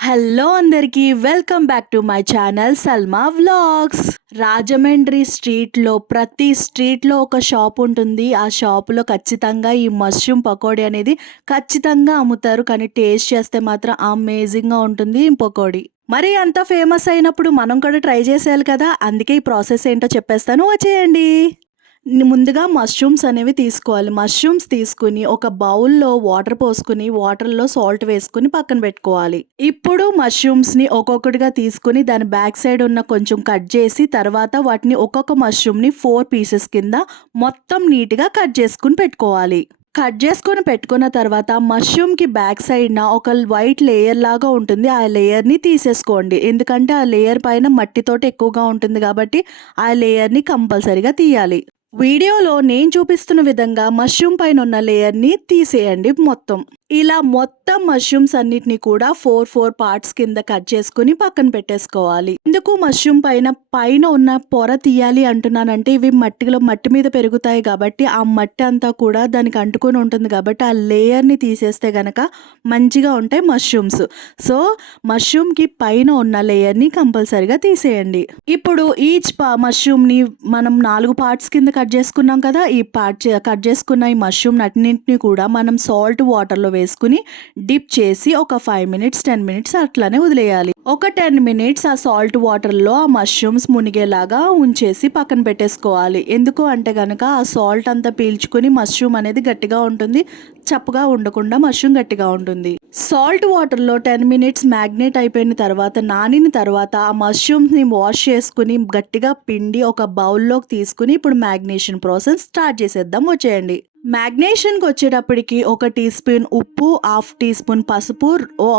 Hello అందరికీ welcome back to my channel Salma vlogs. Rajahmundry స్ట్రీట్లో ప్రతి స్ట్రీట్లో ఒక షాప్ ఉంటుంది. ఆ షాపులో ఖచ్చితంగా ఈ మష్రూమ్ పకోడీ అనేది ఖచ్చితంగా అమ్ముతారు. కానీ టేస్ట్ చేస్తే మాత్రం అమేజింగ్గా ఉంటుంది ఈ పకోడీ. మరి అంత ఫేమస్ అయినప్పుడు మనం కూడా ట్రై చేసేయాలి కదా. అందుకే ఈ ప్రాసెస్ ఏంటో చెప్పేస్తాను. వచ్చేయండి. ముందుగా మష్రూమ్స్ అనేవి తీసుకోవాలి. మష్రూమ్స్ తీసుకుని ఒక బౌల్లో వాటర్ పోసుకుని వాటర్లో సాల్ట్ వేసుకుని పక్కన పెట్టుకోవాలి. ఇప్పుడు మష్రూమ్స్ని ఒక్కొక్కటిగా తీసుకుని దాని బ్యాక్ సైడ్ ఉన్న కొంచెం కట్ చేసి తర్వాత వాటిని ఒక్కొక్క మష్రూమ్ని ఫోర్ పీసెస్ కింద మొత్తం నీట్గా కట్ చేసుకుని పెట్టుకోవాలి. కట్ చేసుకొని పెట్టుకున్న తర్వాత మష్రూమ్కి బ్యాక్ సైడ్న ఒక వైట్ లేయర్ లాగా ఉంటుంది. ఆ లేయర్ని తీసేసుకోండి. ఎందుకంటే ఆ లేయర్ పైన మట్టితోటి ఎక్కువగా ఉంటుంది కాబట్టి ఆ లేయర్ని కంపల్సరీగా తీయాలి. వీడియోలో నేను చూపిస్తున్న విధంగా మష్రూమ్ పైన ఉన్న లేయర్ని తీసేయండి మొత్తం. ఇలా మొత్తం మష్రూమ్స్ అన్నిటిని కూడా ఫోర్ ఫోర్ పార్ట్స్ కింద కట్ చేసుకుని పక్కన పెట్టేసుకోవాలి. ఎందుకు మష్రూమ్ పైన పైన ఉన్న పొర తీయాలి అంటున్నానంటే ఇవి మట్టిలో మట్టి మీద పెరుగుతాయి కాబట్టి ఆ మట్టి అంతా కూడా దానికి అంటుకొని ఉంటుంది కాబట్టి ఆ లేయర్ని తీసేస్తే గనక మంచిగా ఉంటాయి మష్రూమ్స్ సో మష్రూమ్కి పైన ఉన్న లేయర్ని కంపల్సరిగా తీసేయండి. ఇప్పుడు ఈచ్ మష్రూమ్ని మనం నాలుగు పార్ట్స్ కింద కట్ చేసుకున్నాం కదా ఈ పార్ట్ కట్ చేసుకున్న ఈ మష్రూమ్ అన్నింటినీ కూడా మనం సాల్ట్ వాటర్లో వేసుకుని డిప్ చేసి ఒక ఫైవ్ మినిట్స్ టెన్ మినిట్స్ అట్లానే వదిలేయాలి. ఒక టెన్ మినిట్స్ ఆ సాల్ట్ వాటర్లో ఆ మష్రూమ్స్ మునిగేలాగా ఉంచేసి పక్కన పెట్టేసుకోవాలి. ఎందుకు అంటే కనుక ఆ సాల్ట్ అంతా పీల్చుకుని మష్రూమ్ అనేది గట్టిగా ఉంటుంది. చప్పగా ఉండకుండా మష్రూమ్ గట్టిగా ఉంటుంది. సాల్ట్ వాటర్లో టెన్ మినిట్స్ మ్యాగ్నేట్ అయిపోయిన తర్వాత నానిన తర్వాత ఆ మష్రూమ్స్ని వాష్ చేసుకుని గట్టిగా పిండి ఒక బౌల్లోకి తీసుకుని ఇప్పుడు మ్యాగ్నేషన్ ప్రాసెస్ స్టార్ట్ చేసేద్దాం. వచ్చేయండి. మ్యాగ్నేషన్కి వచ్చేటప్పటికి ఒక టీ స్పూన్ ఉప్పు హాఫ్ టీ స్పూన్ పసుపు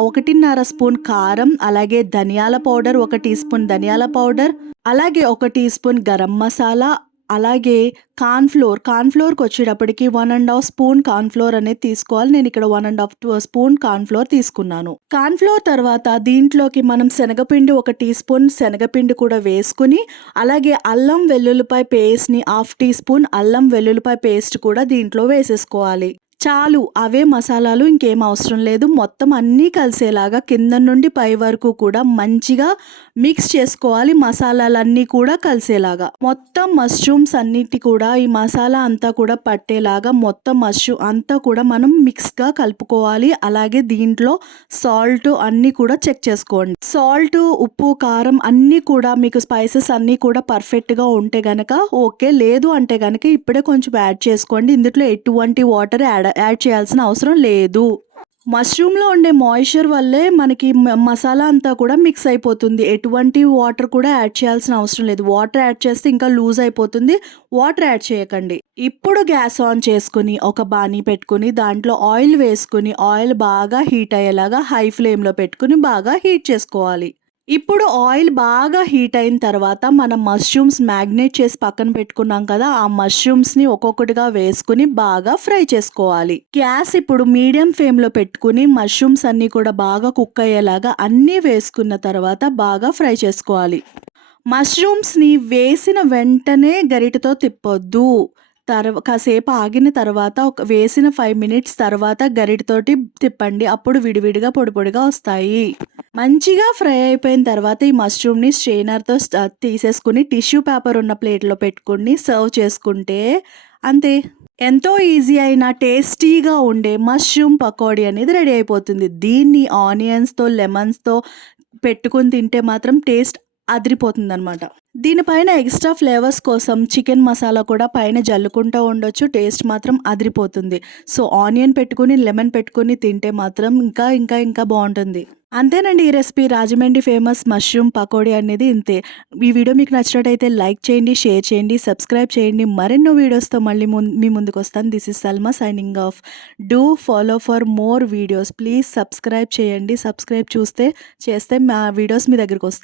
ఒకటిన్నర స్పూన్ కారం అలాగే ధనియాల పౌడర్ ఒక టీ స్పూన్ ధనియాల పౌడర్ అలాగే ఒక టీ స్పూన్ గరం మసాలా అలాగే కార్న్ఫ్లోర్ కార్న్ఫ్లోర్కి వచ్చేటప్పటికి one and half spoon cornflour అనేది తీసుకోవాలి. నేను ఇక్కడ one and half spoon cornflour తీసుకున్నాను. కార్న్ఫ్లోర్ తర్వాత దీంట్లోకి మనం శనగపిండి ఒక టీ స్పూన్ శనగపిండి కూడా వేసుకుని అలాగే అల్లం వెల్లుల్లిపాయ పేస్ట్ని హాఫ్ టీ స్పూన్ అల్లం వెల్లుల్లిపాయ పేస్ట్ కూడా దీంట్లో వేసేసుకోవాలి. చాలు అవే మసాలాలు ఇంకేం అవసరం లేదు. మొత్తం అన్నీ కలిసేలాగా కింద నుండి పై వరకు కూడా మంచిగా మిక్స్ చేసుకోవాలి. మసాలాలన్నీ కూడా కలిసేలాగా. మొత్తం మష్రూమ్స్ అన్నిటి కూడా ఈ మసాలా అంతా కూడా పట్టేలాగా మొత్తం మష్రూమ్ అంతా కూడా మనం మిక్స్గా కలుపుకోవాలి. అలాగే దీంట్లో సాల్ట్ అన్నీ కూడా చెక్ చేసుకోండి. సాల్ట్ ఉప్పు కారం అన్నీ కూడా మీకు స్పైసెస్ అన్నీ కూడా పర్ఫెక్ట్గా ఉంటే గనక ఓకే. లేదు అంటే గనక ఇప్పుడే కొంచెం యాడ్ చేసుకోండి. ఇందులో ఎటువంటి వాటర్ యాడ్ యాడ్ చేయాల్సిన అవసరం లేదు. మష్రూమ్లో ఉండే మాయిశ్చర్ వల్లే మనకి మసాలా అంతా కూడా మిక్స్ అయిపోతుంది. ఎటువంటి వాటర్ కూడా యాడ్ చేయాల్సిన అవసరం లేదు. వాటర్ యాడ్ చేస్తే ఇంకా లూజ్ అయిపోతుంది. వాటర్ యాడ్ చేయకండి. ఇప్పుడు గ్యాస్ ఆన్ చేసుకుని ఒక బాణీ పెట్టుకుని దాంట్లో ఆయిల్ వేసుకుని ఆయిల్ బాగా హీట్ అయ్యేలాగా హై ఫ్లేమ్లో పెట్టుకుని బాగా హీట్ చేసుకోవాలి. ఇప్పుడు ఆయిల్ బాగా హీట్ అయిన తర్వాత మనం మష్రూమ్స్ మ్యాగ్నేట్ చేసి పక్కన పెట్టుకున్నాం కదా ఆ మష్రూమ్స్ని ఒక్కొక్కటిగా వేసుకుని బాగా ఫ్రై చేసుకోవాలి. గ్యాస్ ఇప్పుడు మీడియం ఫ్లేమ్లో పెట్టుకుని మష్రూమ్స్ అన్నీ కూడా బాగా కుక్ అయ్యేలాగా అన్నీ వేసుకున్న తర్వాత బాగా ఫ్రై చేసుకోవాలి. మష్రూమ్స్ని వేసిన వెంటనే గరిటతో తిప్పొద్దు. తర్వా కాసేపు ఆగిన తర్వాత ఒక వేసిన ఫైవ్ మినిట్స్ తర్వాత గరిటతోటి తిప్పండి. అప్పుడు విడివిడిగా పొడి పొడిగా వస్తాయి. మంచిగా ఫ్రై అయిపోయిన తర్వాత ఈ మష్రూమ్ని స్ట్రెయినర్తో తీసేసుకుని టిష్యూ పేపర్ ఉన్న ప్లేట్లో పెట్టుకుని సర్వ్ చేసుకుంటే అంతే. ఎంతో ఈజీ అయిన టేస్టీగా ఉండే మష్రూమ్ పకోడీ అనేది రెడీ అయిపోతుంది. దీన్ని ఆనియన్స్తో లెమన్స్తో పెట్టుకుని తింటే మాత్రం టేస్ట్ అదిరిపోతుంది అనమాట దీనిపైన ఎక్స్ట్రా ఫ్లేవర్స్ కోసం చికెన్ మసాలా కూడా పైన జల్లుకుంటూ ఉండొచ్చు టేస్ట్ మాత్రం అదిరిపోతుంది. సో ఆనియన్ పెట్టుకుని లెమన్ పెట్టుకుని తింటే మాత్రం ఇంకా ఇంకా ఇంకా బాగుంటుంది. అంతేనండి ఈ recipe. Rajahmundry famous mushroom pakodi అనేది ఇంతే. ఈ వీడియో మీకు నచ్చినట్టయితే లైక్ చేయండి షేర్ చేయండి సబ్స్క్రైబ్ చేయండి. మరెన్నో వీడియోస్తో మళ్ళీ మీ ముందుకు వస్తాను. This is Salma signing off. Do follow for more videos. Please subscribe చేయండి. సబ్స్క్రైబ్ చూస్తే చేస్తే మా వీడియోస్ మీ దగ్గరికి వస్తాయి.